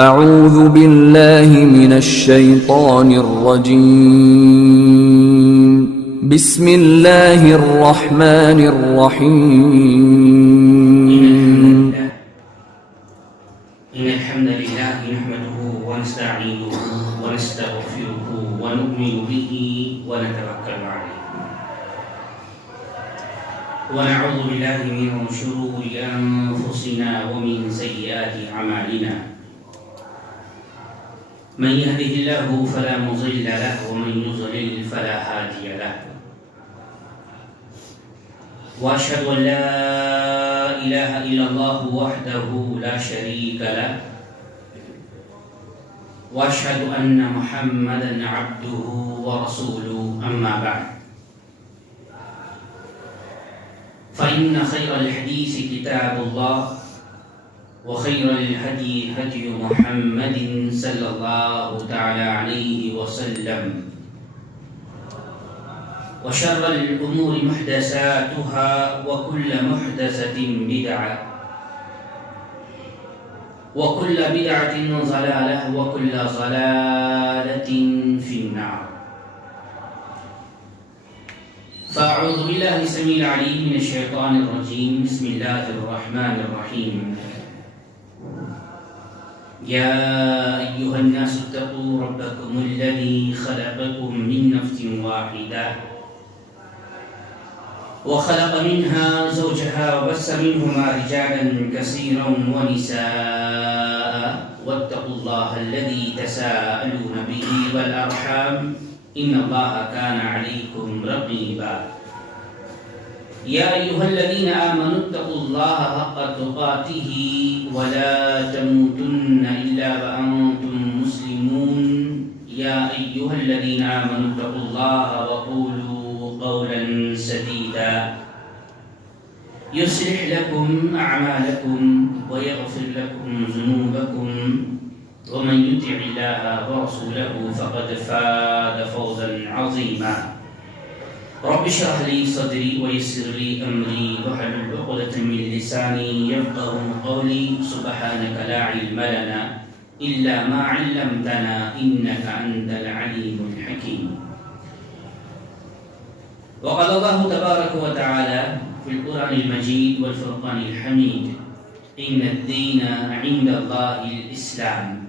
اعوذ باللہ من الشیطان الرجیم بسم اللہ الرحمن الرحیم إن الحمد لله نحمده ونستعينه ونستغفره ونؤمن به ونتوكل عليه ونعوذ بالله من شرور أنفسنا ومن سيئات أعمالنا من يهده الله فلا مضل له ومن يضلل فلا هادي له وأشهد أن لا إله إلا الله وحده لا شريك له وأشهد أن محمدا عبده ورسوله أما بعد فإن خير الحديث كتاب الله وخير الهدي هدي محمد صلى الله تعالى عليه وسلم وشر الأمور محدثاتها وكل محدثة بدعة وكل بدعة ضلالة وكل ضلالة في النار فأعوذ بالله السميع العليم من الشيطان الرجيم بسم الله الرحمن الرحيم يا أيها الناس اتقوا ربكم الذي خلقكم من نفس واحدة وخلق منها زوجها وبث منهما رجالا كثيرا ونساء واتقوا الله الذي تساءلون به والأرحام إن الله كان عليكم رقيبا يا أيها الذين آمنوا اتقوا الله حق تقاته ولا تموتن إلا وأنتم مسلمون يا أيها الذين آمنوا اتقوا الله وقولوا قولا سديدا يصلح لكم أعمالكم ويغفر لكم ذنوبكم ومن يطع الله ورسوله فقد فاز فوزا عظيما رب اشرح لي صدري ويسر لي أمري واحلل عقدة من لساني يفقهوا قولي سبحانك لا علم لنا إلا ما علمتنا إنك أنت العليم الحكيم وقال الله تبارك وتعالى في القرآن المجيد والفرقان الحميد إن الدين عند الله الإسلام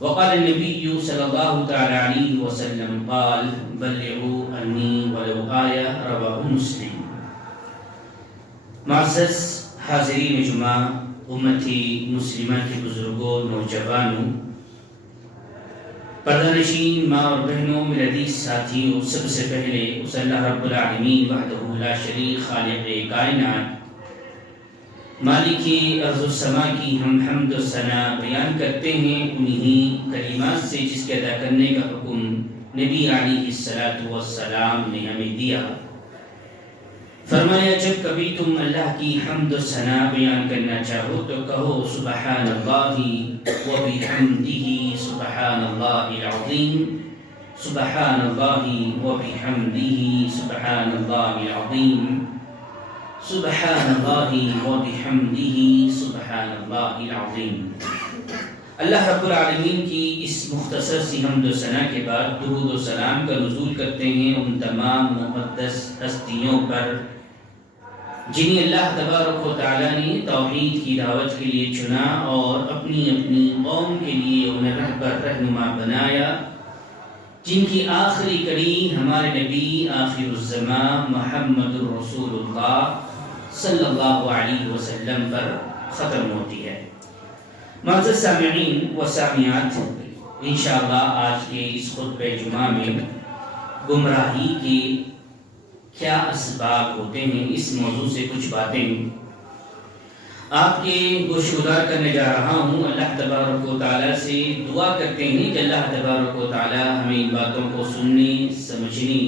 وقال النبي صلى الله تعالى عليه وسلم قال بلغوا عني ولو آية رواه مسلم معزز حاضرین جمعہ امتی مسلمہ کے بزرگوں نوجوانوں پردہ نشین ماں اور بہنوں میرے عزیز ساتھیوں سب سے پہلے اس اللہ رب العالمین وحدہ لا شریک خالق کائنات مالک ارض و سما کی ہم حمد و ثنا بیان کرتے ہیں انہی کلمات سے جس کے ادا کرنے کا حکم نبی علیہ السلام نے ہمیں دیا فرمایا جب کبھی تم اللہ کی حمد و ثنا بیان کرنا چاہو تو کہو سبحان اللہ و بحمدہ سبحان اللہ العظیم سبحان اللہ و بحمدہ سبحان اللہ العظیم سبحان اللہ و بحمدہ سبحان اللہ العظیم اللہ رب العالمین کی اس مختصر سی حمد و ثنا کے بعد درود و سلام کا نزول کرتے ہیں ان تمام مقدس ہستیوں پر جنہیں اللہ تبارک و تعالیٰ نے توحید کی دعوت کے لیے چنا اور اپنی اپنی قوم کے لیے انہیں رہبر رہنما بنایا، جن کی آخری کڑی ہمارے نبی آخر الزمان محمد الرسول اللہ صلی اللہ علیہ وسلم پر ختم ہوتی ہے۔ معزز سامعین و سامعات، انشاءاللہ آج کے اس خطبہ جمعہ میں گمراہی کے کیا اسباب ہوتے ہیں اس موضوع سے کچھ باتیں آپ کے گوشگزار کرنے جا رہا ہوں۔ اللہ تبارک و تعالیٰ سے دعا کرتے ہیں کہ اللہ تبارک و تعالیٰ ہمیں ان باتوں کو سننے، سمجھنے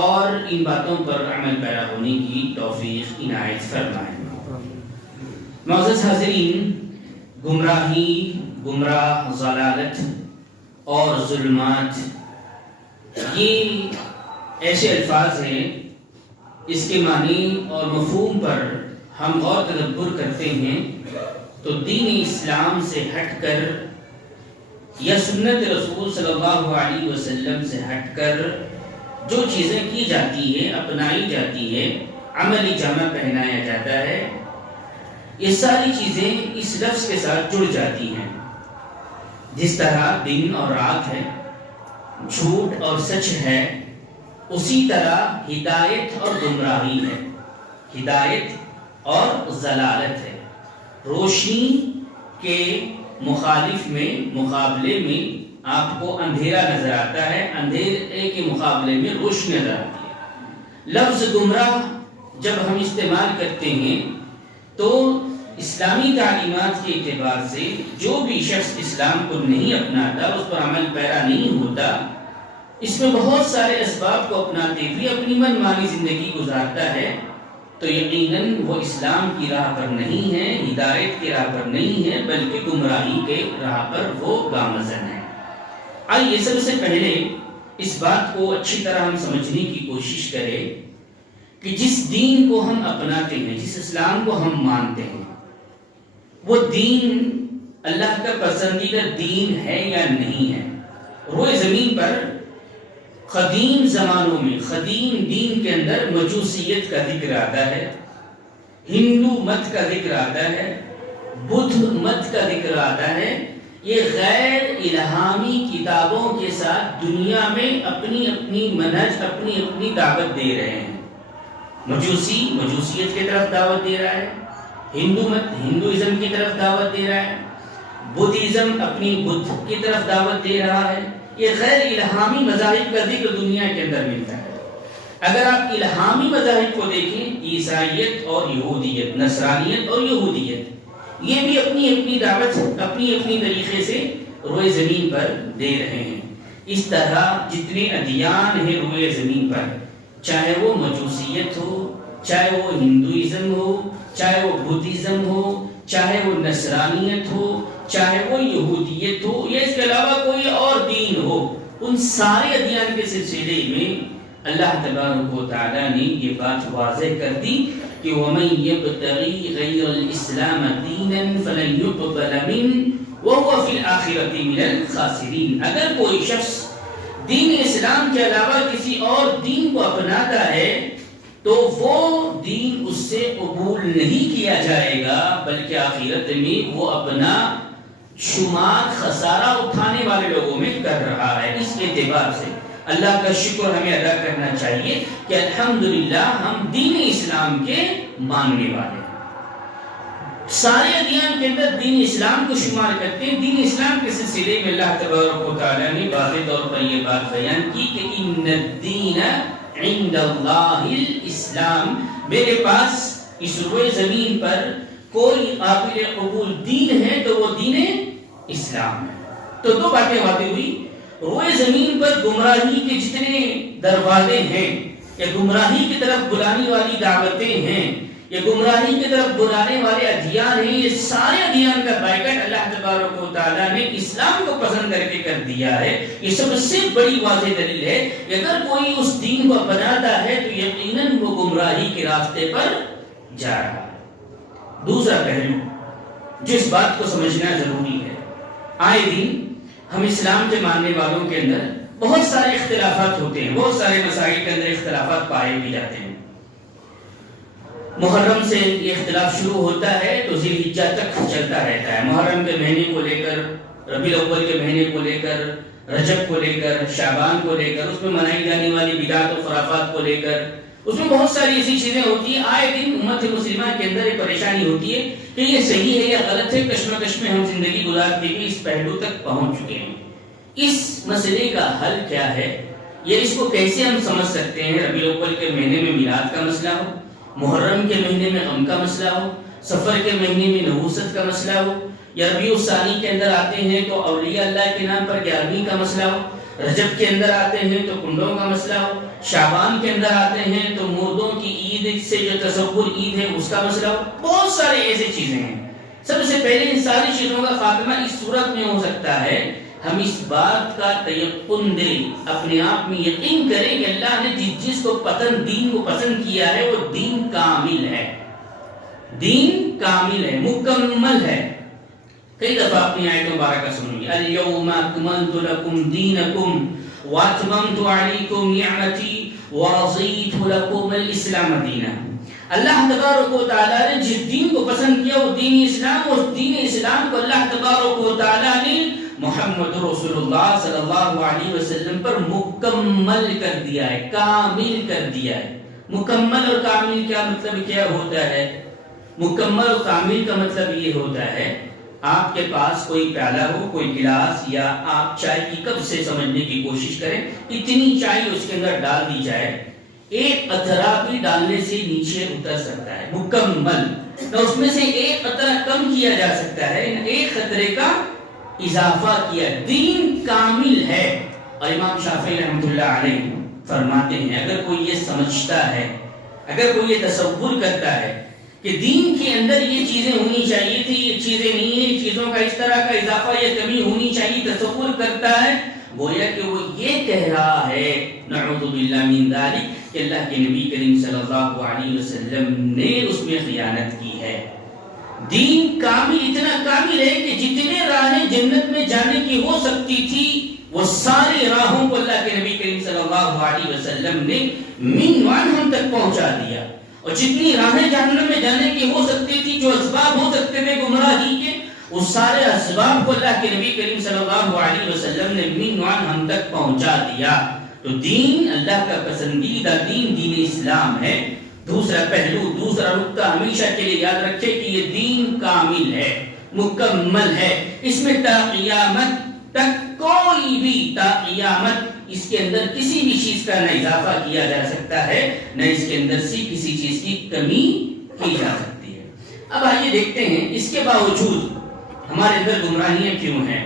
اور ان باتوں پر عمل پیرا ہونے کی توفیق عنایت فرمائے۔ معزز حاضرین، گمراہی، گمراہ، ضلالت اور ظلمات یہ ایسے الفاظ ہیں اس کے معنی اور مفہوم پر ہم غور تدبر کرتے ہیں تو تو دین اسلام سے ہٹ کر یا سنت رسول صلی اللہ علیہ وسلم سے ہٹ کر جو چیزیں کی جاتی ہیں، اپنائی جاتی ہے، عملی جامہ پہنایا جاتا ہے، یہ ساری چیزیں اس لفظ کے ساتھ جڑ جاتی ہیں۔ جس طرح دن اور رات ہے، جھوٹ اور سچ ہے، اسی طرح ہدایت اور گمراہی ہے، ہدایت اور ضلالت ہے۔ روشنی کے مخالف میں، مقابلے میں آپ کو اندھیرا نظر آتا ہے، اندھیرے کے مقابلے میں روشنی نظر آتی ہے۔ لفظ گمراہ جب ہم استعمال کرتے ہیں تو اسلامی تعلیمات کے اعتبار سے جو بھی شخص اسلام کو نہیں اپناتا، اس پر عمل پیرا نہیں ہوتا، اس میں بہت سارے اسباب کو اپناتے ہوئے اپنی من مانی زندگی گزارتا ہے، تو یقیناً وہ اسلام کی راہ پر نہیں ہے، ہدایت کی راہ پر نہیں ہے، بلکہ گمراہی کے راہ پر وہ گامزن ہے۔ آئیے سب سے پہلے اس بات کو اچھی طرح ہم سمجھنے کی کوشش کریں کہ جس دین کو ہم اپناتے ہیں، جس اسلام کو ہم مانتے ہیں، وہ دین اللہ کا پسندیدہ دین ہے یا نہیں ہے۔ روئے زمین پر قدیم زمانوں میں، قدیم دین کے اندر مجوسیت کا ذکر آتا ہے، ہندو مت کا ذکر آتا ہے، بدھ مت کا ذکر آتا ہے۔ یہ غیر الہامی کتابوں کے ساتھ دنیا میں اپنی اپنی منہج، اپنی اپنی دعوت دے رہے ہیں۔ مجوسی مجوسیت کی طرف دعوت دے رہا ہے، ہندو مت ہندوازم کی طرف دعوت دے رہا ہے، بدھزم اپنی بدھ کی طرف دعوت دے رہا ہے۔ یہ غیر الہامی مذاہب کا ذکر دنیا کے اندر ملتا ہے۔ اگر آپ الہامی مذاہب کو دیکھیں، عیسائیت اور یہودیت، نصرانیت اور یہودیت، یہ بھی اپنی اپنی دعوت اپنی اپنی طریقے سے روئے زمین پر دے رہے ہیں۔ اس طرح جتنے ادیان ہیں روئے زمین پر، چاہے وہ مجوسیت ہو، چاہے وہ ہندوازم ہو، چاہے وہ بدھزم ہو، چاہے وہ نصرانیت ہو، چاہے وہ یہودیت ہو، یا اس کے علاوہ کوئی اور دین ہو، ان سارے ادیان کے سلسلے میں اللہ تبارک و تعالیٰ نے یہ بات واضح کر دی کہ وَمَن يَبْتَغِي غَيْرَ الْإِسْلَامَ دِينًا فَلَن يُقْبَلَ مِنْهُ وَهُوَ فِي الْآخِرَةِ مِنَ الْخَاسِرِينَ۔ اگر کوئی شخص دین اسلام کے علاوہ کسی اور دین کو اپناتا ہے تو وہ دین اس سے قبول نہیں کیا جائے گا، بلکہ آخرت میں وہ اپنا شمار خسارہ اٹھانے والے لوگوں میں کر رہا ہے۔ اس اعتبار سے اللہ کا شکر ہمیں ادا کرنا چاہیے کہ الحمدللہ ہم دین اسلام کے ماننے والے ہیں۔ سارے ادیان کے اندر دین اسلام کو شمار کرتے ہیں۔ دین اسلام کے سلسلے میں اللہ تبارک و تعالیٰ نے واضح طور پر یہ بات بیان کی کہ ان الدین عند اللہ الاسلام، میرے پاس اس روئے زمین پر کوئی قابل قبول دین ہے تو وہ دین اسلام ہے۔ تو دو باتیں واضح ہوئی، روئے زمین پر گمراہی کے جتنے دروازے ہیں، یا گمراہی کی طرف بلانے والی دعوتیں ہیں، یا گمراہی کی طرف بلانے والے ادیان ہیں، یہ سارے ادیان کا بائیکاٹ اللہ تبارک و تعالیٰ نے اسلام کو پسند کر کے کر دیا ہے۔ یہ سب سے بڑی واضح دلیل ہے کہ اگر کوئی اس دین کو اپناتا ہے تو یقیناً وہ گمراہی کے راستے پر جا رہا ہے۔ دوسرا پہلو جو اس بات کو سمجھنا ضروری ہے، آئے دن ہم اسلام کے ماننے والوں کے اندر بہت سارے اختلافات ہوتے ہیں، بہت سارے مسائل کے اندر اختلافات پائے بھی جاتے ہیں۔ محرم سے یہ اختلاف شروع ہوتا ہے تو ذی الحجہ تک چلتا رہتا ہے۔ محرم کے مہینے کو لے کر، ربیع الاول کے مہینے کو لے کر، رجب کو لے کر، شعبان کو لے کر، اس میں منائی جانے والی بدعات و خرافات کو لے کر، اس میں بہت ساری ایسی چیزیں ہوتی ہیں۔ آئے دن امت مسلمہ کے اندر ایک پریشانی ہوتی ہے کہ یہ صحیح ہے یا غلط ہے، کشمکش میں ہم زندگی گزارتے ہوئے اس پہلو تک پہنچ چکے ہیں۔ اس مسئلے کا حل کیا ہے، یہ اس کو کیسے ہم سمجھ سکتے ہیں؟ ربیع الاول کے مہینے میں میلاد کا مسئلہ ہو، محرم کے مہینے میں غم کا مسئلہ ہو، سفر کے مہینے میں نحوست کا مسئلہ ہو، یا ربیع الثانی کے اندر آتے ہیں تو اولیاء اللہ کے نام پر 11ویں کا مسئلہ ہو، رجب کے اندر آتے ہیں تو کنڈوں کا مسئلہ ہو، شعبان کے اندر آتے ہیں تو مردوں کی عید سے جو تصور عید ہے اس کا مسئلہ ہو، بہت سارے ایسے چیزیں ہیں۔ سب سے پہلے ان ساری چیزوں کا خاتمہ اس صورت میں ہو سکتا ہے ہم اس بات کا تیقن دیں، اپنے آپ میں یقین کریں کہ اللہ نے جس چیز کو دین کو پسند کیا ہے وہ دین کامل ہے، دین کامل ہے، مکمل ہے۔ کئی دفعہ اپنی آیت مبارکہ سنوں گی، الیوم اکملت لکم دینکم واتممت علیکم نعمتی ورضیت لکم الاسلام دینا۔ اللہ تبارک و تعالیٰ نے جس دین کو پسند کیا وہ دین اسلام، اور دین اسلام کو اللہ تبارک و تعالیٰ نے محمد رسول اللہ صلی اللہ علیہ وسلم پر مکمل کر دیا ہے، کامل کر دیا ہے۔ مکمل اور کامل کیا مطلب کیا ہوتا ہے؟ مکمل اور کامل کا مطلب یہ ہوتا ہے آپ کے پاس کوئی پیالہ ہو، کوئی گلاس، یا آپ چائے کی کپ سے سمجھنے کی کوشش کریں، اتنی چائے اس کے اندر ڈال دی جائے، ایک قطرہ بھی ڈالنے سے نیچے اتر سکتا ہے، مکمل۔ تو اس میں سے ایک قطرہ کم کیا جا سکتا ہے، ایک قطرے کا اضافہ کیا۔ دین کامل ہے۔ اور امام شافعی رحمۃ اللہ علیہ فرماتے ہیں اگر کوئی یہ سمجھتا ہے، اگر کوئی یہ تصور کرتا ہے کہ دین کے اندر یہ چیزیں ہونی چاہیے تھی، یہ چیزیں نہیں ہیں، چیزوں کا اس طرح کا اضافہ یا کمی ہونی چاہیے، تصور کرتا ہے، گویا کہ وہ یہ کہہ رہا ہے نعوذ باللہ من ذالک کہ اللہ کے نبی کریم صلی اللہ علیہ وسلم نے اس میں خیانت کی ہے۔ دین کامل، اتنا کامل ہے کہ جتنے راہیں جنت میں جانے کی ہو سکتی تھی وہ ساری راہوں کو اللہ کے نبی کریم صلی اللہ علیہ وسلم نے من وان ہم تک پہنچا دیا، اور جتنی راہیں جہنم میں جانے کی ہو سکتی تھی، جو اسباب ہو سکتے تھے گمراہی کے، اس سارے اسباب کو اللہ کے نبی کریم صلی اللہ علیہ وسلم نے من وان ہم تک پہنچا دیا۔ تو دین اللہ کا پسندیدہ دین دین اسلام ہے۔ دوسرا پہلو، دوسرا نقطہ ہمیشہ کے لیے یاد رکھے کہ یہ دین کامل ہے، مکمل ہے۔ اس میں تا قیامت تک کوئی بھی، تا قیامت اس کے اندر کسی بھی چیز کا نہ اضافہ کیا جا سکتا ہے، نہ اس کے اندر سے کسی چیز کی کمی کی جا سکتی ہے۔ اب آئیے دیکھتے ہیں اس کے باوجود ہمارے اندر گمراہیاں کیوں ہیں،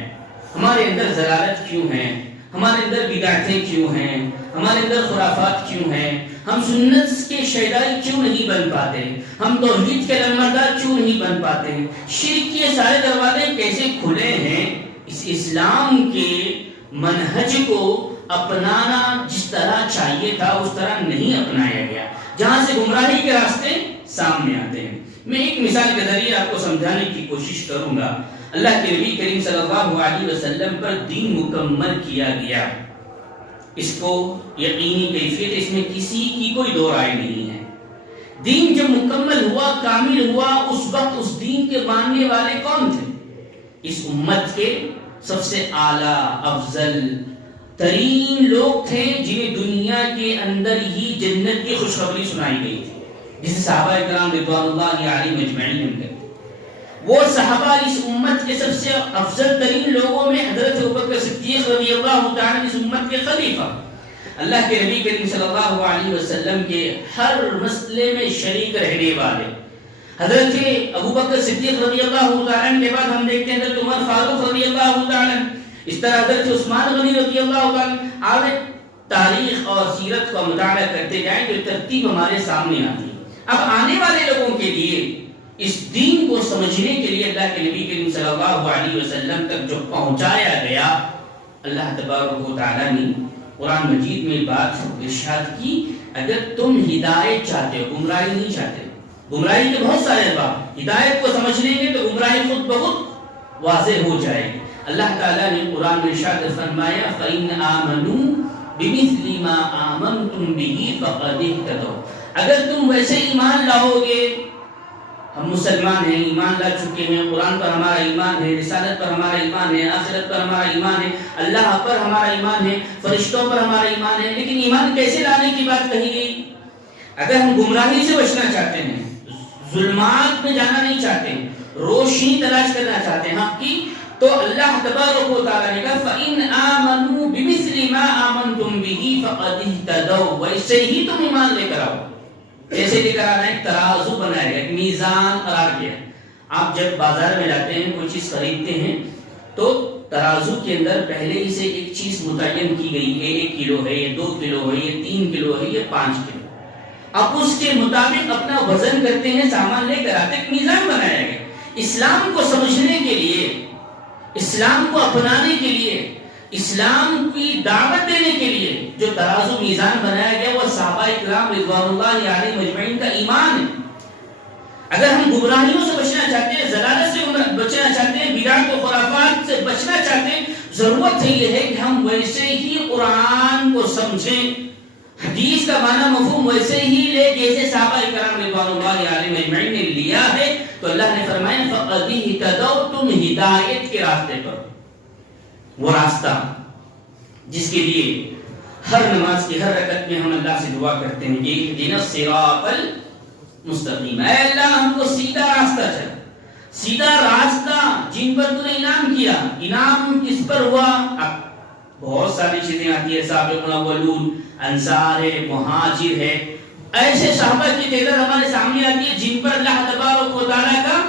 ہمارے اندر ضلالت کیوں ہیں، ہمارے اندر بدعتیں کیوں ہیں، ہمارے اندر خرافات کیوں ہیں، ہم سنت کے شیدائی کیوں نہیں بن پاتے، ہم توحید کے علمبردار کیوں نہیں بن پاتے، شرک کے سارے دروازے کیسے کھلے ہیں۔ اس اسلام کے منہج کو اپنانا جس طرح چاہیے تھا اس طرح نہیں اپنایا گیا، جہاں سے گمراہی کے راستے سامنے آتے ہیں۔ میں ایک مثال کے ذریعے آپ کو سمجھانے کی کوشش کروں گا۔ اللہ کے نبی کریم صلی اللہ علیہ وسلم پر دین مکمل کیا گیا، اس کو یقینی کیفیت، اس میں کسی کی کوئی دو رائے نہیں ہے۔ دین جب مکمل ہوا، کامل ہوا، اس وقت اس دین کے ماننے والے کون تھے؟ اس امت کے سب سے اعلیٰ، افضل ترین لوگ تھے جنہیں دنیا کے اندر ہی جنت کی خوشخبری سنائی گئی تھی، جسے صحابہ کرام رضوان اللہ علیہم اجمعین کہتے ہیں۔ وہ صحابہ اس امت کے سب سے افضل ترین لوگوں میں حضرت ابوبکر صدیق رضی اللہ تعالی اس امت کے خلیفہ، اللہ کے نبی کریم صلی اللہ علیہ وسلم کے ہر مسئلے میں شریک رہنے والے۔ حضرت ابوبکر صدیق رضی اللہ تعالی کے بعد ہم دیکھتے ہیں حضرت عمر فاروق رضی اللہ تعالی، اس طرح حضرت عثمان غنی رضی اللہ تعالی۔ آپ تاریخ اور سیرت کا مطالعہ کرتے جائیں تو ترتیب ہمارے سامنے آتی ہے۔ اب آنے والے لوگوں کے لیے اس دین کو سمجھنے کے لیے اللہ کے نبی کریم صلی اللہ علیہ وسلم تک جو پہنچایا گیا، اللہ تبارک و تعالیٰ نے قرآن مجید میں بات ارشاد کی، اگر تم ہدایت چاہتے ہو، گمراہی نہیں چاہتے، گمراہی کے بہت سارے اسباب، ہدایت کو سمجھ لیں گے تو گمراہی خود بہت واضح ہو جائے گی۔ اللہ تعالیٰ نے قرآن میں ارشاد فرمایا فَإِنْ آمَنُوا بِمِثْلِ مَا آمَنْتُمْ بِهِ فَقَدِ اهْتَدَوْا، اگر تم ویسے ایمان لاؤ گے، ہم مسلمان ہیں، ایمان لا چکے ہیں، قرآن پر ہمارا ایمان ہے، رسالت پر ہمارا ایمان ہے، آخرت پر ہمارا ایمان ہے، اللہ پر ہمارا ایمان ہے، فرشتوں پر ہمارا ایمان ہے، لیکن ایمان کیسے لانے کی بات کہی گئی؟ اگر ہم گمراہی سے بچنا چاہتے ہیں، ظلمات میں جانا نہیں چاہتے، روشنی تلاش کرنا چاہتے ہیں حق کی، تو اللہ تبارک و تعالیٰ نے کہا فَإِنْ آمَنُوا بِمِثْلِ مَا آمَنْتُمْ بِهِ فَقَدِ اهْتَدَوْا، ویسے ہی تم ایمان لے کر آؤ، جیسے لے کر آنا، ایک ترازو بنایا گیا، ایک میزان قرار کیا۔ آپ جب بازار میں جاتے ہیں، کوئی چیز خریدتے ہیں تو ترازو کے اندر پہلے ہی سے ایک چیز متعین کی گئی ہے، 1 کلو ہے، یہ 2 کلو ہے، یہ 3 کلو ہے، یہ 5 کلو، آپ اس کے مطابق اپنا وزن کرتے ہیں، سامان لے کر آتے، ایک میزان بنایا گیا۔ اسلام کو سمجھنے کے لیے، اسلام کو اپنانے کے لیے، اسلام کی دعوت دینے کے لیے جو ترازو میزان بنایا گیا وہ صحابہ کرام رضوان اللہ علیہم اجمعین کا ایمان ہے۔ اگر ہم گمراہیوں سے بچنا چاہتے ہیں، ضلالت سے بچنا چاہتے ہیں، بدعت و خرافات سے بچنا چاہتے ہیں، ضرورت یہ ہے کہ ہم ویسے ہی قرآن کو سمجھیں، حدیث کا معنی مفہوم ویسے ہی لے جیسے صحابہ کرام رضوان اللہ علیہم اجمعین نے لیا ہے۔ تو اللہ نے فرمایا فقد اہتدوا، تم ہدایت کے راستے پر، وہ راستہ جس کے لیے ہر نماز کی ہر رکعت میں ہم اللہ سے دعا کرتے ہیں کہ اہدنا الصراط المستقیم، اے اللہ ہم کو سیدھا راستہ چلا، سیدھا راستہ جن پر تو نے انعام کیا۔ انعام کس پر ہوا؟ اب بہت ساری چیزیں آتی ہے، سابقون اولون، انصار ہے، مہاجر ہے، ایسے صحابہ کی تعداد ہمارے سامنے آتی ہے جن پر اللہ تبارک و تعالیٰ کا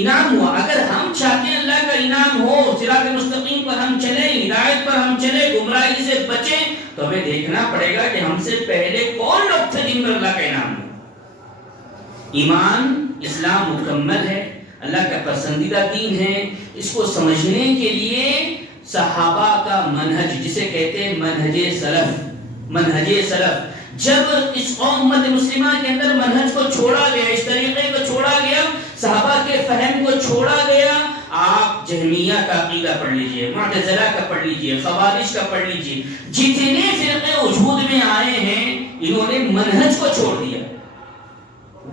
انعام ہوا۔ اگر ہم چاہتے ہیں اللہ کا انعام ہو، صراط مستقیم پر ہم چلیں، ہدایت پر ہم چلیں، گمراہی سے بچیں، تو ہمیں دیکھنا پڑے گا کہ ہم سے پہلے کون لوگ تھے جن پر اللہ کا انعام ہوا۔ ایمان اسلام مکمل ہے، اللہ کا پسندیدہ دین ہے۔ اس کو سمجھنے کے لیے صحابہ کا منہج، جسے کہتے ہیں منہج سلف، منہج سلف، جب اس امت مسلمہ کے اندر منہج کو چھوڑا گیا، اس طریقے کو چھوڑا گیا، صحابہ کے فہم کو چھوڑا گیا، آپ جہمیہ کا عقیدہ پڑھ لیجئے، معتزلہ کا پڑھ لیجئے، خوارج کا پڑھ لیجئے، جتنے فرقے وجود میں آئے ہیں انہوں نے منہج کو چھوڑ دیا۔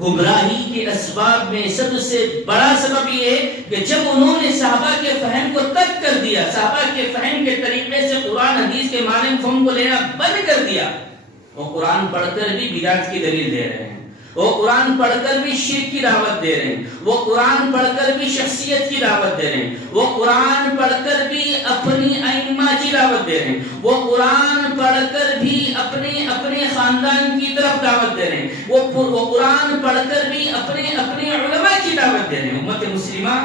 گمراہی کے اسباب میں سب سے بڑا سبب یہ ہے کہ جب انہوں نے صحابہ کے فہم کو ترک کر دیا، صحابہ کے فہم کے طریقے سے قرآن حدیث کے معنی مفہوم کو لینا بند کر دیا، وہ قرآن پڑھ کر بھی بدعت کی دلیل دے رہے ہیں، وہ قرآن پڑھ کر بھی شرک کی دعوت دے رہے ہیں، وہ قرآن پڑھ کر بھی شخصیت کی دعوت دے رہے ہیں، وہ قرآن پڑھ کر بھی اپنی ائمہ کی دعوت دے رہے ہیں، وہ قرآن پڑھ کر بھی اپنے خاندان کی طرف دعوت دے رہے ہیں، وہ قرآن پڑھ کر بھی اپنے علماء کی دعوت دے رہے ہیں۔ امت مسلمہ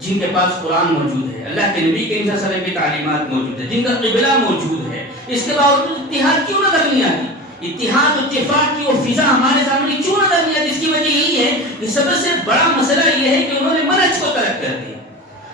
جن کے پاس قرآن موجود ہے، اللہ کے نبی کے وسلم کی تعلیمات موجود ہے، جن کا قبلہ موجود ہے، اس کے باوجود اتحاد کیوں نظر نہیں آتی؟ اتحاد اتفاق کی وہ فضا ہمارے سامنے کیوں نظر نہیں آتی؟ اس کی وجہ یہی ہے کہ سب سے بڑا مسئلہ یہ ہے کہ انہوں نے منہج کو ترک کر دیا۔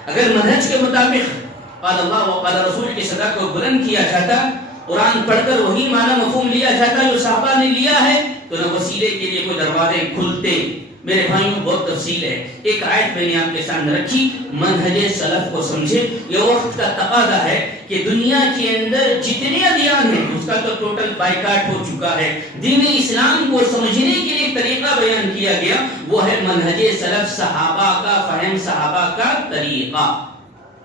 اگر منہج کے مطابق قال اللہ و قال رسول کی صدا کو بلند کیا جاتا، قرآن پڑھ کر وہی معنی مفہوم لیا جاتا جو صحابہ نے لیا ہے، تو نہ وسیلے کے لیے کوئی دروازے کھلتے۔ میرے بھائیوں بہت تفصیل ہے، ایک آیت میں نے آپ کے سامنے رکھی، منہج سلف کو سمجھے۔ یہ وقت کا تقاضا ہے کہ دنیا کے اندر جتنے ادیان ہیں اس کا تو ٹوٹل بائیکاٹ ہو چکا ہے، دین اسلام کو سمجھنے کے لیے طریقہ بیان کیا گیا، وہ ہے منہج سلف، صحابہ کا فہم، صحابہ کا طریقہ۔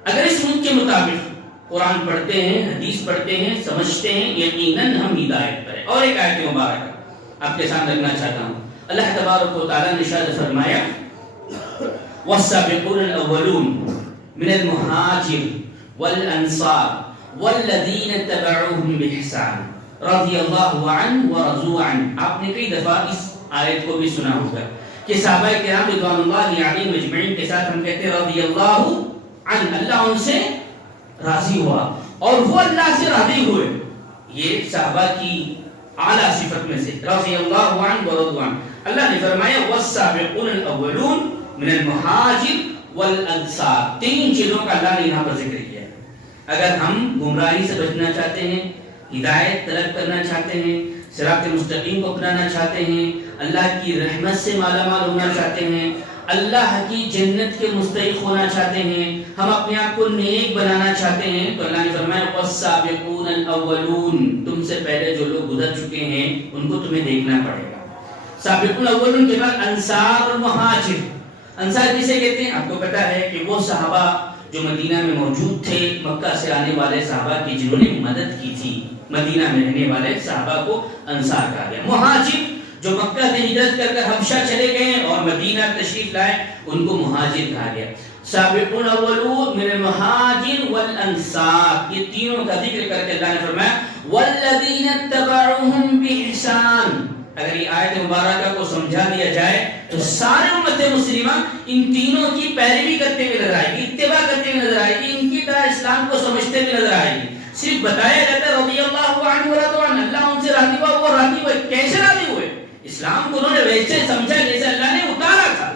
اگر اس منہج کے مطابق قرآن پڑھتے ہیں، حدیث پڑھتے ہیں، سمجھتے ہیں، یقیناً ہم ہدایت پر ہیں۔ اور ایک آیت مبارکہ آپ کے سامنے رکھنا چاہتا ہوں، اللہ تبارک و تعالیٰ نے ارشاد فرمایا والسابقون الاولون من المہاجر والانصار والذین اتبعوهم بإحسان رضی اللہ عنہ ورضوا عنہ۔ آپ نے کئی دفعہ اس آیت کو بھی سنا ہوگا کہ صحابہ کرام رضوان اللہ علیہم اجمعین کے ساتھ ہم کہتے ہیں رضی اللہ عنہ، اللہ ان سے راضی ہوا اور وہ اللہ سے راضی ہوئے۔ یہ صحابہ کی اعلیٰ صفت میں سے رضی اللہ عنہ ورضوا عنہ۔ اللہ نے فرمایا والسابقون الاولون من المہاجر والانصار، تین چیزوں کا اللہ نے یہاں پر ذکر کیا۔ اگر ہم گمراہی سے بچنا چاہتے ہیں، ہدایت طلب کرنا چاہتے ہیں، صراط مستقیم کو اپنانا چاہتے ہیں، اللہ کی رحمت سے مالا مال ہونا چاہتے ہیں، اللہ کی جنت کے مستحق ہونا چاہتے ہیں، ہم اپنے آپ کو نیک بنانا چاہتے ہیں، تو اللہ نے فرمایا والسابقون الاولون، تم سے پہلے جو لوگ گزر چکے ہیں ان کو تمہیں دیکھنا پڑے گا۔ سابقون الاولون کے بعد انصار اور مہاجر۔ انصار کسے کہتے ہیں؟ آپ کو پتا ہے کہ وہ صحابہ جو مدینہ میں موجود تھے، مکہ سے آنے والے صحابہ کی جنہوں نے مدد کی تھی، مدینہ میں رہنے والے صحابہ کو انصار کہا گیا۔ مہاجر جو مکہ سے ہجرت کر کر حبشہ چلے گئے اور مدینہ تشریف لائے، ان کو مہاجر کہا گیا۔ سابقون الاولون من المہاجر والانصار، یہ تینوں کا ذکر کر کے اللہ نے فرمایا والذین اتبعوهم بإحسان۔ اگر یہ آیت مبارکہ کو سمجھا دیا جائے تو سارے امت مسلمہ ان تینوں کی پیروی کرتے ہوئے نظر آئے گی، اتباع کرتے ہوئے نظر آئے گی، ان کی طرح اسلام کو سمجھتے ہوئے نظر آئے گی۔ صرف بتایا جاتا ہے رضی اللہ عنہ ورضوا عنہ، اللہ ان سے راضی ہوا، وہ راضی ہوئے۔ کیسے راضی ہوئے؟ اسلام کو انہوں نے ویسے سمجھا جیسے اللہ نے اتارا تھا،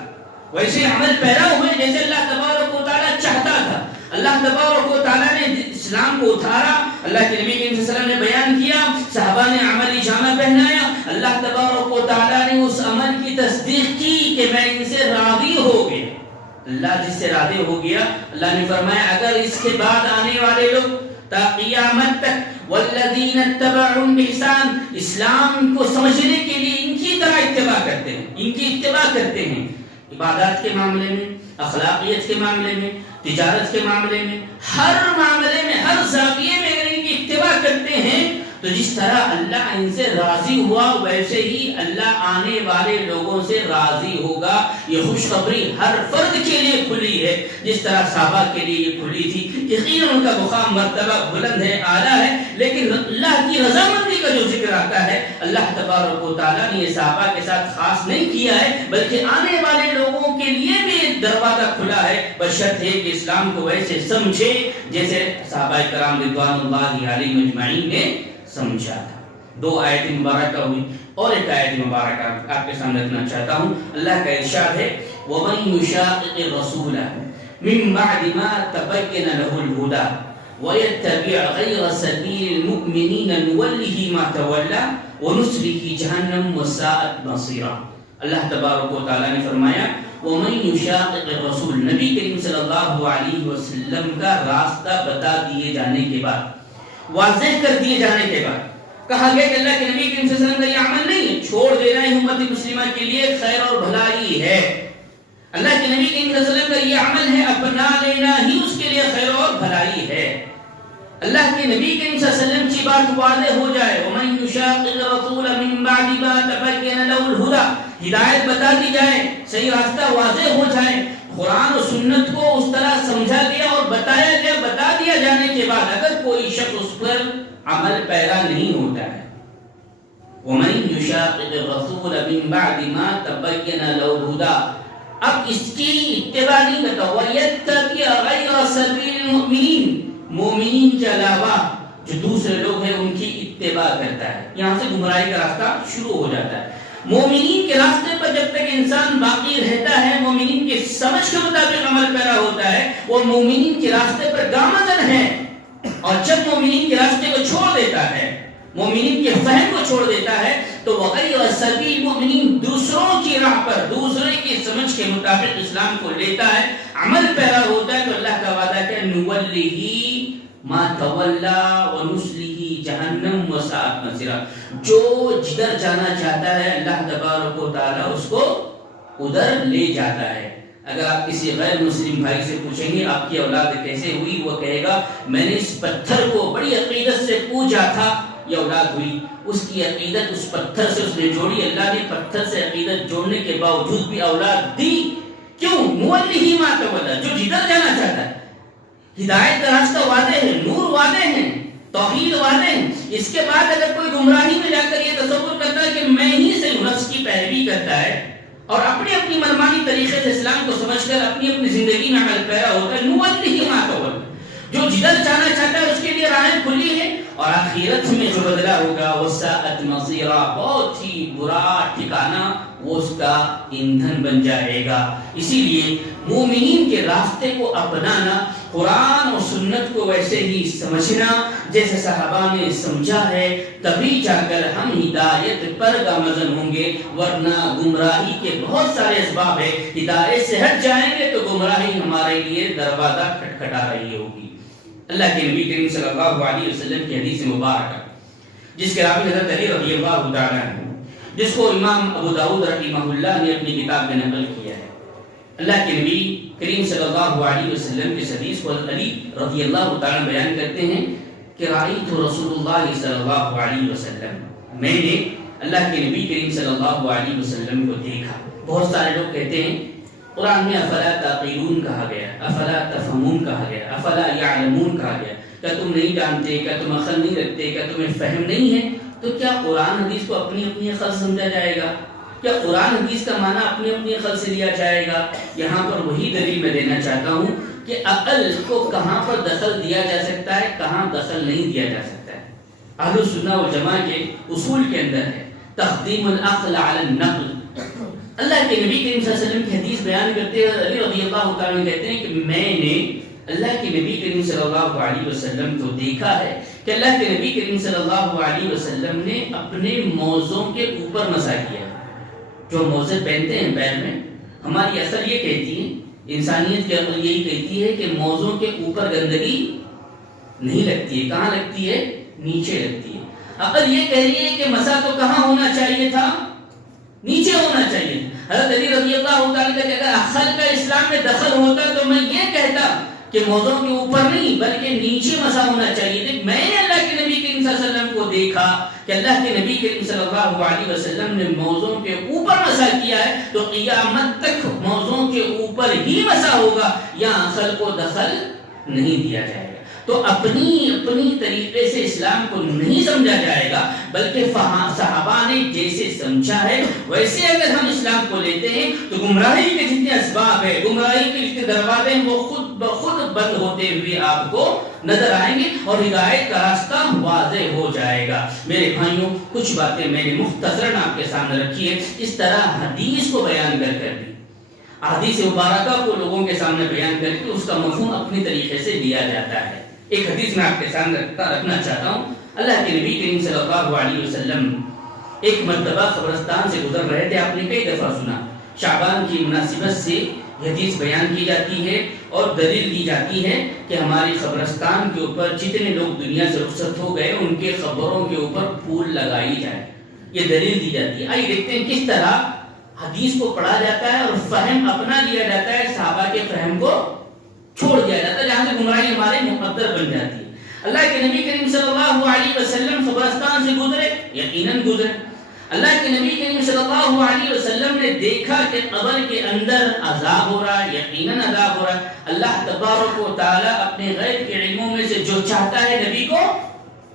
ویسے عمل پیرا ہوئے جیسے اللہ تبارک و تعالیٰ چاہتا تھا۔ اللہ تبارک و تعالیٰ نے اسلام کو اتارا، اللہ کے نبی صلی اللہ علیہ وسلم نے بیان کیا، صحابہ نے عملی جامہ پہنایا، اللہ تبارک و تعالیٰ نے اس عمل کی تصدیق کی کہ میں ان راضی ہو گیا. اللہ جس سے راضی ہو گیا, اللہ نے فرمایا اگر اس کے بعد آنے والے لوگ تا قیامت تک والذین اتبعوا بإحسان, اسلام کو سمجھنے کے لیے ان کی طرح اتباع کرتے ہیں, ان کی اتباع کرتے ہیں, عبادات کے معاملے میں, اخلاقیت کے معاملے میں, تجارت کے معاملے میں, ہر معاملے میں, ہر زاویے میں اگر ان کی اتباع کرتے ہیں تو جس طرح اللہ ان سے راضی ہوا ویسے ہی اللہ آنے والے لوگوں سے راضی ہوگا. یہ خوشخبری ہر فرد کے لیے کھلی ہے, جس طرح صحابہ کے لیے یہ کھلی تھی. یقیناً ان کا مقام مرتبہ بلند ہے, اعلیٰ ہے, لیکن اللہ کی رضامندی کا جو ذکر آتا ہے, اللہ تبارک و تعالیٰ نے یہ صحابہ کے ساتھ خاص نہیں کیا ہے, بلکہ آنے والے لوگوں کے لیے بھی دروازہ کھلا ہے, بشرط ہے کہ اسلام کو ویسے سمجھے جیسے صحابہ کرام رضوان اللہ علیہم اجمعین نے سمجھا تھا. 2 آیت مبارکہ ہوئی, اور ایک آیت مبارکہ آپ کے سامنے رکھنا چاہتا ہوں. اللہ کا ارشاد ہے وَمَن يُشَاقِقِ الرَّسُولَ مِن بَعْدِ مَا تَبَيَّنَ لَهُ الْهُدَى وَيَتَّبِعْ غَيْرَ سَبِيلِ الْمُؤْمِنِينَ نُوَلِّهِ مَا تَوَلَّى وَنُصْلِهِ جَهَنَّمَ وَسَاءَتْ مَصِيرًا. اللہ تبارک و تعالیٰ نے فرمایا وَمَن يُشَاقِقِ الرَّسُولَ, نبی کریم صلی اللہ علیہ وسلم کا راستہ بتا دیے جانے کے بعد, واضح کر دیے جانے کے بعد کہا گیا کہ اللہ کے نبی کریم صلی اللہ علیہ وسلم کا یہ عمل نہیں ہے, چھوڑ دینا ہی امت مسلمہ کے لیے خیر اور بھلائی ہے. اللہ کے نبی کریم صلی اللہ علیہ وسلم کا یہ عمل ہے, اپنا لینا ہی اس کے لیے خیر اور بھلائی ہے. اللہ کے نبی کریم صلی اللہ علیہ وسلم کی بات واضح ہو جائے وَمَن يُشَاقِقِ الرَّسُولَ مِن بَعْدِ مَا تَبَيَّنَ لَهُ الْهُدَى, ہدایت بتا دی جائے, صحیح راستہ واضح ہو جائے, قرآن و سنت کو اس طرح سمجھا گیا اور بتایا گیا, بتا دیا جانے کے بعد اگر کوئی شخص اس پر عمل پیرا نہیں ہوتا ہے, وَمَن يُشَاقِقِ الرَّسُولَ مِن بَعْدِ مَا تَبَيَّنَ لَهُ الْهُدَى, اب اس کی اتباع نہیں کرتا, وَيَتَّبِعْ غَيْرَ سَبِيلِ الْمُؤْمِنِينَ, مومنین کے علاوہ جو دوسرے لوگ ہیں ان کی اتباع کرتا ہے. یہاں سے گمراہی کا راستہ شروع ہو جاتا ہے. مومنین کے راستے پر جب تک انسان باقی رہتا ہے, مومنین کے سمجھ کے مطابق عمل پیرا ہوتا ہے, وہ مومنین کے راستے پر گامزن ہے. اور جب مومنین کے راستے کو چھوڑ دیتا ہے, مومنین کے فہم کو چھوڑ دیتا ہے, تو وغیر سبیل المؤمنین, دوسروں کی راہ پر دوسرے کی سمجھ کے مطابق اسلام کو لیتا ہے, عمل پیرا ہوتا ہے, تو اللہ کا وعدہ ہے نُوَلِّهِ مَا تَوَلَّى وَنُصْلِهِ جَهَنَّمَ وَسَاءَتْ مَصِيرًا. جو جدھر جانا چاہتا ہے اللہ تبارک و تعالیٰ اس کو ادھر لے جاتا ہے. اگر آپ کسی غیر مسلم بھائی سے پوچھیں گے آپ کی اولاد کیسے ہوئی, وہ کہے گا میں نے اس پتھر کو بڑی عقیدت سے پوجا تھا, یہ اولاد ہوئی. اس کی عقیدت اس پتھر سے اس نے جوڑی, اللہ نے پتھر سے عقیدت جوڑنے کے باوجود بھی اولاد دی. کیوں؟ نُوَلِّهِ مَا تَوَلَّى, جو جدھر جانا چاہتا ہے. ہدایت کا راستہ واضح ہے, نور واضح ہے, توحید واضح ہے. اس کے بعد اگر کوئی گمراہی میں جا کر یہ تصور کرتا ہے کہ میں ہی سے نفس کی پیروی کرتا ہے اور اپنی اپنی منمانی طریقے سے اسلام کو سمجھ کر اپنی اپنی زندگی میں عمل پیرا ہوتا ہے, نُوَلِّهِ مَا تَوَلَّى, جو جدھر جانا چاہتا ہے اس کے لیے راہیں کھلی ہے, اور آخرت میں جو بدلہ ہوگا وَسَاءَتْ مَصِيرًا, بہت ہی برا ٹھکانہ وہ اس کا ایندھن بن جائے گا. اسی لیے مومنین کے راستے کو اپنانا, قرآن و سنت کو ویسے ہی سمجھنا جیسے صحابہ نے سمجھا ہے, تبھی جا کر ہم ہدایت پر گامزن ہوں گے, ورنہ گمراہی کے بہت سارے اسباب ہیں. ہدایت سے ہٹ جائیں گے تو گمراہی ہمارے لیے دروازہ کھٹکھٹا رہی ہوگی. اللہ کے نبی کریم صلی اللہ علیہ وسلم کی حدیث مبارکہ جس کے راوی حضرت علی رضی اللہ تعالیٰ عنہ, جس کو امام ابو داؤد رحمہ اللہ نے اپنی کتاب میں نقل کیا ہے. اللہ کے نبی کریم صلی اللہ علیہ وسلم کی حدیث کو علی رضی اللہ تعالیٰ بیان کرتے ہیں کہ رأیت رسول اللہ صلی اللہ علیہ وسلم, میں نے اللہ کے نبی کریم صلی اللہ علیہ وسلم کو دیکھا. بہت سارے لوگ کہتے ہیں قرآن میں افلا تعقلون کہا گیا, افلا تفہمون کہا گیا, افلا یعلمون کہا گیا. کیا تم نہیں جانتے, کیا تم عقل نہیں رکھتے, کیا تمہیں فہم نہیں ہے؟ تو کیا قرآن حدیث کو اپنی اپنی عقل سمجھا جائے گا؟ کیا قرآن حدیث کا معنی اپنی اپنی عقل سے لیا جائے گا؟ یہاں پر وہی دلیل میں دینا چاہتا ہوں کہ عقل کو کہاں پر دخل دیا جا سکتا ہے, کہاں دخل نہیں دیا جا سکتا ہے. اہل السنہ والجماعہ کے اصول کے اندر ہے تقدیم العقل علی النقل. اللہ کے نبی کریم صلی اللہ علیہ وسلم کی حدیث بیان کرتے ہیں, علی رضی اللہ تعالیٰ کہتے ہیں کہ میں نے اللہ کے نبی کریم صلی اللہ علیہ وسلم کو دیکھا ہے کہ اللہ کے نبی کریم صلی اللہ علیہ وسلم نے اپنے موزوں کے اوپر مسح کیا. جو موزے پہنتے ہیں پیر میں, ہماری اصل یہ کہتی ہے، انسانیت کی عقل یہی کہتی ہے کہ موزوں کے اوپر گندگی نہیں لگتی ہے، کہاں لگتی ہے؟ نیچے لگتی ہے۔ عقل یہ کہہ رہی ہے کہ مسا تو کہاں ہونا چاہیے تھا؟ نیچے ہونا چاہیے۔ حضرت علی رضی اللہ تعالیٰ کہ اگر عقل کا اسلام میں دخل ہوتا تو میں یہ کہتا کہ موزوں کے اوپر نہیں بلکہ نیچے مسا ہونا چاہیے تھا۔ میں نے اللہ کے نبی کریم صلی اللہ علیہ وسلم کو دیکھا کہ اللہ کے نبی کریم صلی اللہ علیہ وسلم نے موزوں کے اوپر مسا کیا ہے، تو قیامت تک موزوں کے اوپر ہی مسا ہوگا، یہاں عقل کو دخل نہیں دیا جائے گا۔ تو اپنی طریقے سے اسلام کو نہیں سمجھا جائے گا، بلکہ صحابہ نے جیسے سمجھا ہے ویسے اگر ہم اسلام کو لیتے ہیں تو گمراہی کے جتنے اسباب ہیں، گمراہی کے جتنے دروازے ہیں، وہ خود بخود بند ہوتے ہوئے آپ کو نظر آئیں گے اور ہدایت کا راستہ واضح ہو جائے گا۔ میرے بھائیوں، کچھ باتیں میں نے مختصراً آپ کے سامنے رکھی ہے، اس طرح حدیث کو بیان کر بھی حدیث مبارکہ کو لوگوں کے سامنے بیان کر کے اس کا مفہوم اپنی طریقے سے لیا جاتا ہے۔ ایک حدیث میں آپ کے سامنے رکھنا چاہتا ہوں۔ اللہ کے نبی کریم صلی اللہ علیہ وسلم ایک مرتبہ قبرستان سے گزر رہے تھے۔ آپ نے کئی دفعہ سنا، شعبان کی مناسبت سے یہ حدیث بیان کی جاتی ہے اور دلیل دی جاتی ہے کہ ہماری قبرستان کے اوپر جتنے لوگ دنیا سے رخصت ہو گئے ان کے قبروں کے اوپر پھول لگائی جائے، یہ دلیل دی جاتی ہے۔ آئیے دیکھتے ہیں کس طرح حدیث کو پڑھا جاتا ہے اور فہم اپنا لیا جاتا ہے، صحابہ کے فہم کو چھوڑ دیا جاتا ہے، جہاں سے گمراہی ہمارے مقدر بن جاتی ہے۔ اللہ کے نبی کریم صلی اللہ علیہ وسلم قبرستان سے گزرے، یقیناً گزرے۔ اللہ کے نبی کریم صلی اللہ علیہ وسلم نے دیکھا کہ قبر کے اندر عذاب ہو رہا ہے، یقیناً عذاب ہو رہا ہے۔ اللہ تبارک و تعالی اپنے غیب کے علموں میں سے جو چاہتا ہے نبی کو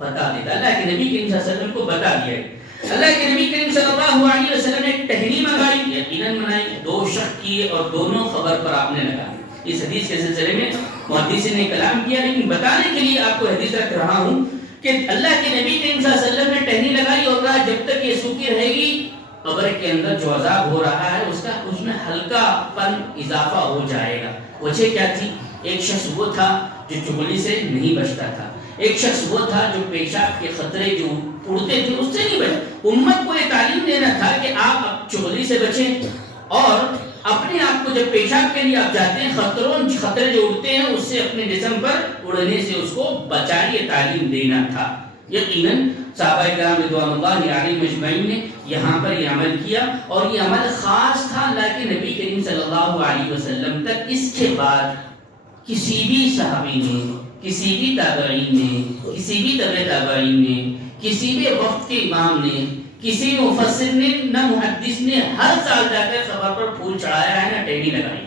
بتا دیتا۔ اللہ کے نبی کریم صلی اللہ علیہ وسلم کو بتا دیا۔ اللہ کے نبی کریم صلی اللہ علیہ وسلم نے ٹہنی منگائی، یقیناً منائی، 2 شق کیے اور دونوں خبر پر آپ نے لگا۔ اس حدیث کے سلسلے میں محدثین نے کلام کیا، لیکن بتانے کے لیے آپ کو حدیث رکھ رہا ہوں کہ اللہ کے نبی کریم صلی اللہ علیہ وسلم نے ٹہنی لگائی اور کہا جب تک یہ سوکھی رہے گی قبر کے اندر جو عذاب ہو رہا ہے اس میں ہلکا پن اضافہ ہو جائے گا۔ وجہ کیا تھی؟ ایک شخص وہ تھا جو چغلی سے نہیں بچتا تھا، ایک شخص وہ تھا جو پیشاب کے خطرے جو اڑتے تھے اس سے نہیں بچتا۔ امت کو یہ تعلیم دینا تھا کہ آپ اب چغلی سے بچیں اور اپنے آپ کو جب پیشاب کے لیے آپ جاتے ہیں خطرے جو اڑتے ہیں اس سے اپنے جسم پر اڑنے سے اس کو بچائیے، تعلیم دینا تھا۔ یقیناً صحابہ کرام رضوان اللہ علیہم اجمعین نے یہاں پر یہ عمل کیا اور یہ عمل خاص تھا اللہ کے نبی کریم صلی اللہ علیہ وسلم تک۔ اس کے بعد کسی بھی صحابی نے، کسی بھی تابعین نے، کسی بھی تبع تابعین نے، کسی بھی وقت کے امام نے، کسی مفسر نے، نہ محدث نے ہر سال جا کر قبر پر پھول چڑھایا ہے نہ ٹہنی لگائی۔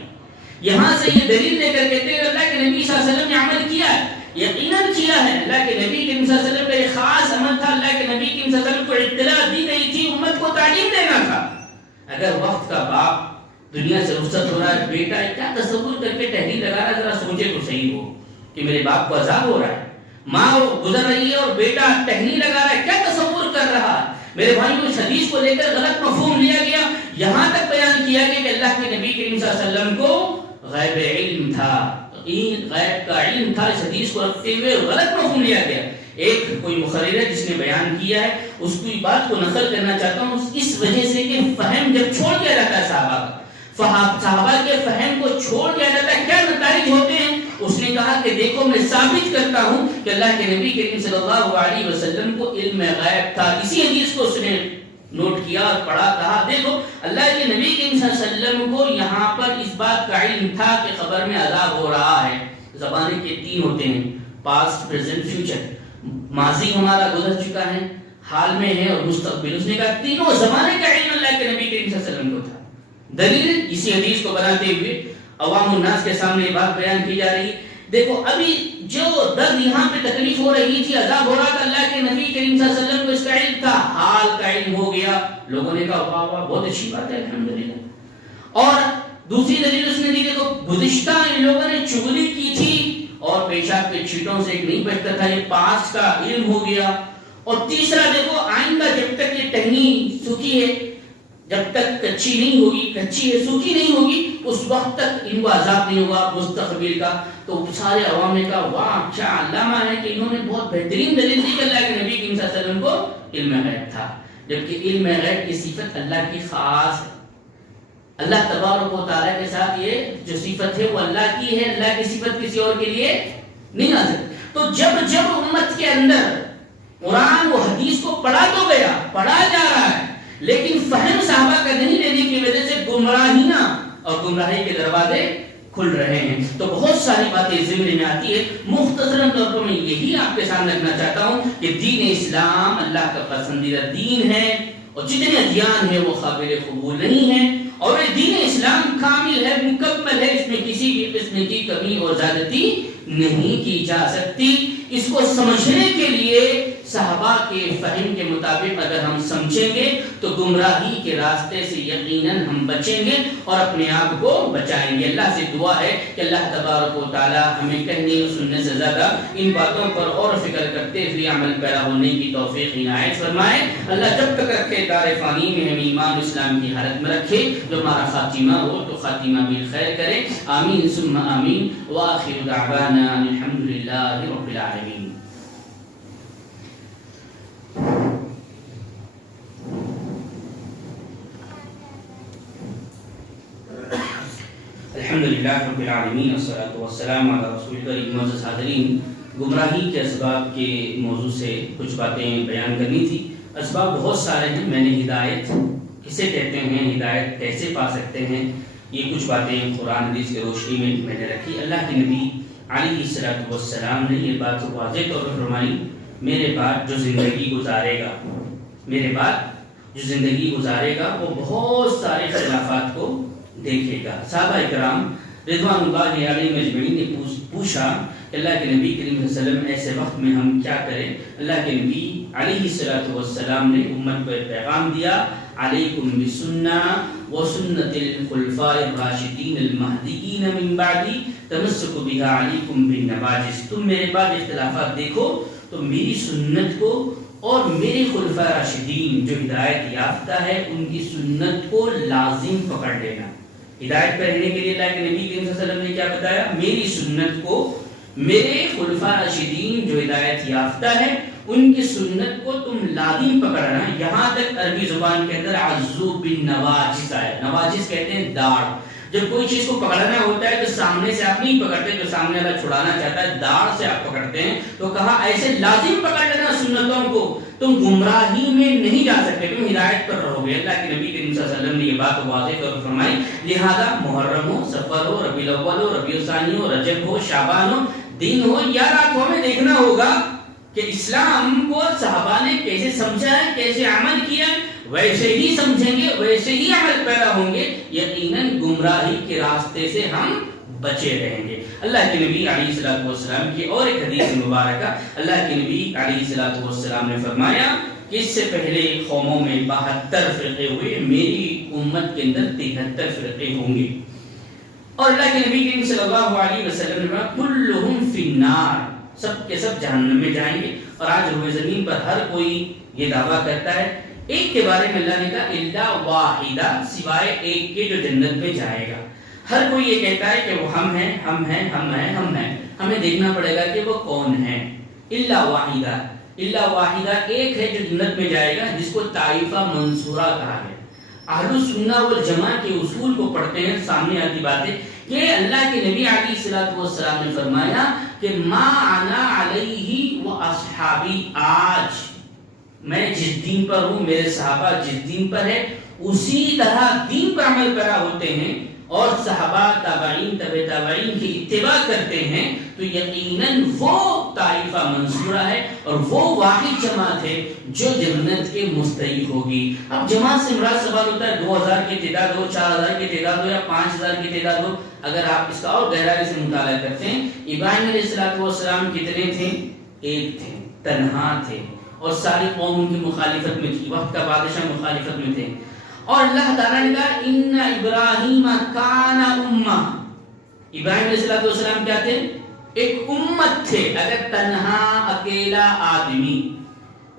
یہاں سے یہ دلیل لے کر کہتے ہیں کہ اللہ کے نبی صلی اللہ علیہ وسلم نے عمل کیا ہے، یقیناً کیا ہے۔ اللہ کے نبی کریم صلی اللہ علیہ وسلم کا ایک خاص عمل تھا، اللہ کے نبی کریم صلی اللہ علیہ وسلم کو اطلاع دی گئی تھی، امت کو تعلیم دینا تھا۔ اگر وقت کا باپ دنیا سے رخصت ہو رہا ہے، بیٹا کیا تصور کر کے ٹہنی لگا رہا ہے، ذرا سوچے تو صحیح ہو کہ میرے باپ کو عذاب ہو رہا ہے، ماں گزر رہی ہے اور بیٹا ٹہنی لگا رہا ہے، کیا تصور کر رہا ہے؟ میرے بھائیوں، اس حدیث کو لے کر غلط مفہوم لیا گیا، یہاں تک بیان کیا گیا کہ اللہ کے نبی کریم صلی اللہ علیہ وسلم کو غیب علم تھا، غیب کا علم تھا۔ اس حدیث کو رکھتے ہوئے غلط مفہوم لیا گیا۔ ایک کوئی مخرر ہے جس نے بیان کیا ہے، اس کی بات کو نقل کرنا چاہتا ہوں اس وجہ سے کہ فہم جب چھوڑ دیا جاتا ہے صحابہ کے فہم کو چھوڑ دیا جاتا ہے، کیا نتائج ہوتے ہیں؟ اس نے کہا کہ دیکھو میں ثابت کرتا ہوں کہ اللہ کے نبی کریم صلی اللہ علیہ وسلم کو علم غیب تھا۔ اسی حدیث کو اس نے نوٹ کیا اور پڑھا، کہا دیکھو اللہ کے نبی کریم صلی اللہ علیہ وسلم کو یہاں پر اس بات کا علم تھا کہ قبر میں عذاب ہو رہا ہے۔ زمانے کے 3 ہوتے ہیں، پاسٹ، پریزنٹ، فیوچر۔ ماضی ہمارا گزر چکا ہے، حال میں ہے اور مستقبل۔ اس نے کہا تینوں زمانے کا علم اللہ کے نبی کریم صلی اللہ علیہ وسلم کو تھا۔ دلیل اسی حدیث کو بناتے ہوئے عوام الناس کے سامنے یہ بات بیان کی جا رہی ہے۔ دیکھو ابھی جو درد یہاں پہ تکلیف ہو رہی تھی، عذاب ہو رہا تھا، اللہ کے نبی کریم صلی اللہ علیہ وسلم کو اس کا علم تھا، حال کا علم ہو گیا۔ لوگوں نے کہا واہ واہ بہت اچھی بات ہے، الحمدللہ۔ اور دوسری دلیل اس نے دی، دیکھو گزشتہ ان لوگوں نے چغلی کی تھی اور پیشاب کے چھینٹوں سے نہیں بچتا تھا، یہ پاس کا علم ہو گیا۔ اور تیسرا دیکھو آئندہ جب تک یہ ٹہنی سوکھی ہے، جب تک کچی نہیں ہوگی، کچی ہے سوکھی نہیں ہوگی، اس وقت تک ان کو عذاب نہیں ہوگا مستقبل کا۔ تو سارے عوام نے کہا واہ کیا علامہ ہے کہ انہوں نے بہت بہترین دلیل دی کہ اللہ کے نبی صلی اللہ علیہ وسلم کو علم غیب تھا، جبکہ علم غیب کی صفت اللہ کی خاص ہے۔ اللہ تبارک و تعالیٰ کے ساتھ یہ جو صفت ہے وہ اللہ کی ہے، اللہ کی صفت کسی اور کے لیے نہیں آ سکتی۔ تو جب امت کے اندر قرآن و حدیث کو پڑھا تو گیا، پڑھا جا رہا ہے، لیکن فہم صحابہ کا نہیں لینے کی وجہ سے گمراہیاں اور گمراہی کے دروازے کھل رہے ہیں۔ تو بہت ساری باتیں ذمہ میں آتی ہے، مختصراً طور پر میں یہی آپ کے سامنے رکھنا چاہتا ہوں کہ دین اسلام اللہ کا پسندیدہ دین ہے، اور جتنے ادیان ہیں وہ قابل قبول نہیں ہیں، اور یہ دین اسلام کامل ہے، مکمل ہے، اس میں کسی بھی قسم کی کمی اور زیادتی نہیں کی جا سکتی۔ اس کو سمجھنے کے لیے صحابہ کے فہم کے مطابق اگر ہم سمجھیں گے تو گمراہی کے راستے سے یقیناً ہم بچیں گے اور اپنے آپ کو بچائیں گے۔ اللہ سے دعا ہے کہ اللہ تبارک و تعالی ہمیں کہنے اور سننے سے زیادہ ان باتوں پر اور فکر کرتے ہوئے عمل پیرا ہونے کی توفیق عنایت فرمائے۔ اللہ جب تک رکھے دار فانی میں ہمیں ایمان اسلام کی حالت میں رکھے، جو ہمارا خاتمہ ہو تو خاتمہ بالخیر کرے، آمین ثم آمین، وآخر دعوانا الحمدللہ رب العالمین۔ الحمدللہ رب العالمین والصلاة والسلام علی رسول کریم۔ معزز حاضرین، گمراہی کے اسباب کے موضوع سے کچھ باتیں بیان کرنی تھی۔ اسباب بہت سارے ہیں، میں نے ہدایت کسے کہتے ہیں، ہدایت کیسے پا سکتے ہیں، یہ کچھ باتیں قرآن حدیث کی روشنی میں نے رکھی۔ اللہ کے نبی علیہ الصلوۃ والسلام نے یہ بات واضح طور پر فرمائی، میرے بعد جو زندگی گزارے گا، میرے بعد جو زندگی گزارے گا وہ بہت سارے اختلافات کو دیکھے گا۔ صحابہ اکرام رضوان اللہ علیہم اجمعین نے پوچھا کہ اللہ کے نبی کریم صلی اللہ علیہ وسلم ایسے وقت میں ہم کیا کریں؟ اللہ کے نبی علیہ الصلوۃ والسلام نے امت کو پیغام دیا، علیکم بسنہ وسنت الخلفاء الراشدین المہدیین من بعدی تمسک بها علیکم بالنواجذ۔ تم میرے بعد اختلافات دیکھو تو میری سنت کو اور میرے خلفاء راشدین جو ہدایت یافتہ ہے ان کی سنت کو لازم پکڑ لینا۔ ہدایت پر رہنے کے لیے اللہ کے نبی کریم صلی اللہ علیہ وسلم نے کیا بتایا؟ میری سنت کو، میرے خلفاء راشدین جو ہدایت یافتہ ہے ان کی سنت کو تم لازم پکڑنا۔ یہاں تک عربی زبان کے اندر عضو بالنواجذ ہے، نواجذ کہتے ہیں داڑھ۔ جب کوئی چیز کو پکڑنا ہوتا ہے تو سامنے سے آپ نہیں پکڑتے، جو سامنے والا چھڑانا چاہتا ہے داڑھ سے آپ پکڑتے ہیں۔ تو کہا ایسے لازم پکڑ لینا سنتوں کو، تم گمراہی میں نہیں جا سکتے، تم ہدایت پر رہو گے۔ اللہ کے نبی کریم صلی اللہ علیہ وسلم نے یہ بات واضح طور پر فرمائی، لہذا محرم ہو، سفر ہو، ربیع الاول ہو، ربیع الثانی ہو، رجب ہو، شعبان ہو، دن ہو یا رات ہو، ہمیں دیکھنا ہوگا کہ اسلام کو صحابہ نے کیسے سمجھا ہے، کیسے عمل کیا ہے، ویسے ہی سمجھیں گے، ویسے ہی عمل پیدا ہوں گے، یقیناً گمراہی کے راستے سے ہم بچے رہیں گے۔ اللہ کے نبی علیہ الصلوۃ والسلام کی اور ایک حدیث مبارکہ، اللہ کے نبی علیہ الصلوۃ والسلام نے فرمایا کہ اس سے پہلے قوموں میں 72 فرقے ہوئے، میری امت کے اندر 73 فرقے ہوں گے۔ اور اللہ کے نبی کریم صلی اللہ علیہ وسلم نے فرمایا کلہم فی النار، سب کے سب جہنم میں جائیں گے۔ اور آج روئے زمین پر ہر کوئی یہ دعویٰ کرتا ہے، ایک کے بارے میں اللہ نے کہا الا واحدہ، سوائے ایک کے جو جنت میں جائے گا۔ ہر کوئی یہ کہتا ہے کہ وہ ہم ہیں، ہم ہیں، ہم ہیں، ہم ہیں۔ ہمیں دیکھنا پڑے گا کہ وہ کون ہیں۔ الا واحدہ، الا واحدہ، ایک ہے جو جنت میں جائے گا، جس کو طائفہ منصورہ کہا ہے۔ اہل السنہ والجماعہ کے اصول کو پڑھتے ہیں، سامنے آتی باتیں کہ اللہ کے نبی علیہ الصلوۃ والسلام نے فرمایا کہ ما انا علیہ و اصحابی، آج میں جس دین پر ہوں، میرے صحابہ جس دین پر ہے، اسی طرح دین پر عمل پیرا ہوتے ہیں اور صحابہ تابعین تبع تابعین کی اتباع کرتے ہیں، تو یقیناً وہ طائفہ منصورہ ہے اور وہ واحد جماعت ہے جو جنت کے مستحق ہوگی۔ اب جماعت سے مراد سوال ہوتا ہے 2000 کی تعداد ہو، 4000 کی تعداد ہو یا 5000 کی تعداد ہو۔ اگر آپ اس کا اور گہرائی سے مطالعہ کرتے ہیں، ابراہیم علیہ السلام کتنے تھے؟ ایک تھے، تنہا تھے، اور ساری قوم ان کی مخالفت میں تھی، وقت کا بادشاہ مخالفت میں تھے۔ اور اللہ تعالیٰ نے کہا ان ابراہیم کان امہ، ابراہیم علیہ السلام کیا تھے؟ ایک امت تھے۔ اگر تنہا اکیلا آدمی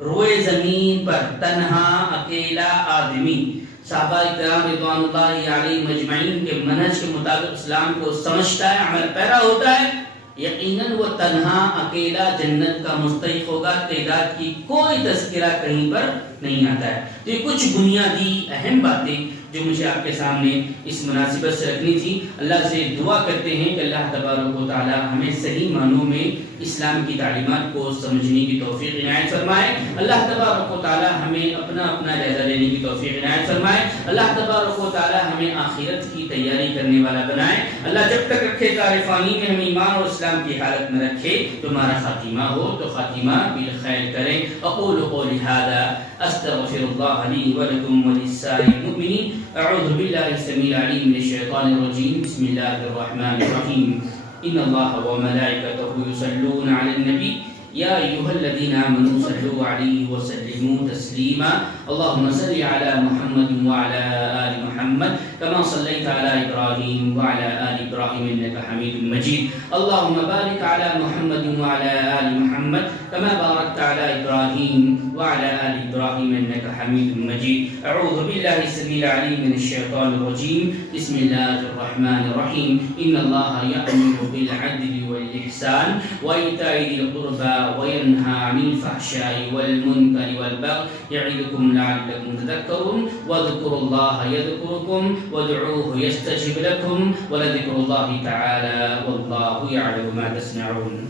روئے زمین پر، تنہا اکیلا آدمی صحابہ اکرام رضوان اللہ علیہم اجمعین کے منہج کے مطابق اسلام کو سمجھتا ہے، عمل پیرا ہوتا ہے، یقیناً وہ تنہا اکیلا جنت کا مستحق ہوگا۔ تعداد کی کوئی تذکرہ کہیں پر نہیں آتا ہے۔ تو یہ کچھ بنیادی اہم باتیں جو مجھے آپ کے سامنے اس مناسبت سے رکھنی تھی۔ اللہ سے دعا کرتے ہیں کہ اللہ تبارک و تعالی ہمیں صحیح معنوں میں اسلام کی تعلیمات کو سمجھنے کی توفیق عنایت فرمائے۔ اللہ تبارک و تعالی ہمیں اپنا جائزہ لینے کی توفیق عنایت فرمائے۔ اللہ تبارک و تعالی ہمیں آخرت کی تیاری کرنے والا بنائے۔ اللہ جب تک رکھے کار فانی میں ہمیں ایمان اور اسلام کی حالت میں رکھے، تو ہمارا خاتمہ ہو تو خاتمہ بالخیر کرے۔ اقول قولی ھذا استغفر اللہ لی ولکم ولسائر المؤمنین۔ اعوذ باللہ السمیع العلیم من الشیطان الرجیم۔ بسم اللہ الرحمن الرحیم۔ ان اللہ وملائکتہ یصلون علی النبی یا ایھا الذین آمنوا صلوا علیہ وسلموا تسلیما۔ اللهم صل على محمد وعلى آل محمد كما صليت على إبراهيم وعلى آل إبراهيم إنك حميد مجيد۔ اللهم بارك على محمد وعلى آل محمد كما باركت على إبراهيم وعلى آل إبراهيم إنك حميد مجيد۔ أعوذ بالله السميع العليم من الشيطان الرجيم۔ بسم الله الرحمن الرحيم۔ إن الله يأمر بالعدل والإحسان وإيتاء ذي القربى وينهى عن الفحشاء والمنكر والبغي يعظكم لعلكم تذكرون۔ واذكروا الله يذكركم وادعوه يستجب لكم ولذكر الله تعالى والله يعلم ما تصنعون۔